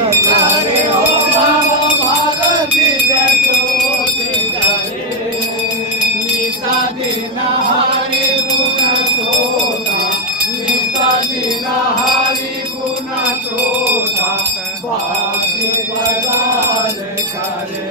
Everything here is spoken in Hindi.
रे हो भाव भारती ज्योती रे निसा दिन हरि गुण शोधा निसा दिन हरि गुण शोधा भाग्य प्रदान करे